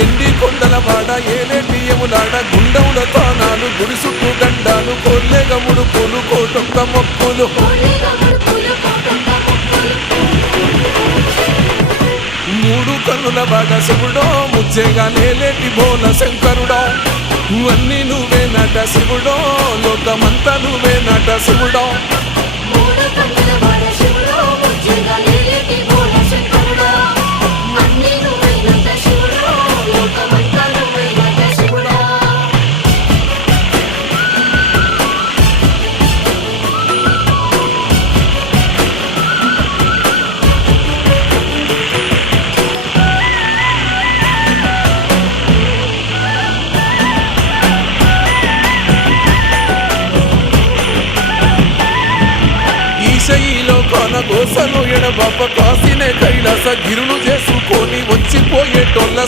ఎండి కొండల వాడ ఏలేటి యములాడ గుండముల తానాలు గుడి చుట్టూ గండాలు కొల్లేగ ముడుపులు కోటొక్క మొక్కులు మూడు కన్నుల వాడ శివుడో ముచ్చేగా లేలేటి బోల శంకరుడో అన్నీ నువ్వే నట శివుడో లోకమంతా నువ్వే నట శివుడో ఈశయిలో కొన గోసలు ఎడబాప కాసినే కైలాస గిరులు చేసుకొని వచ్చిపోయేటోళ్ళ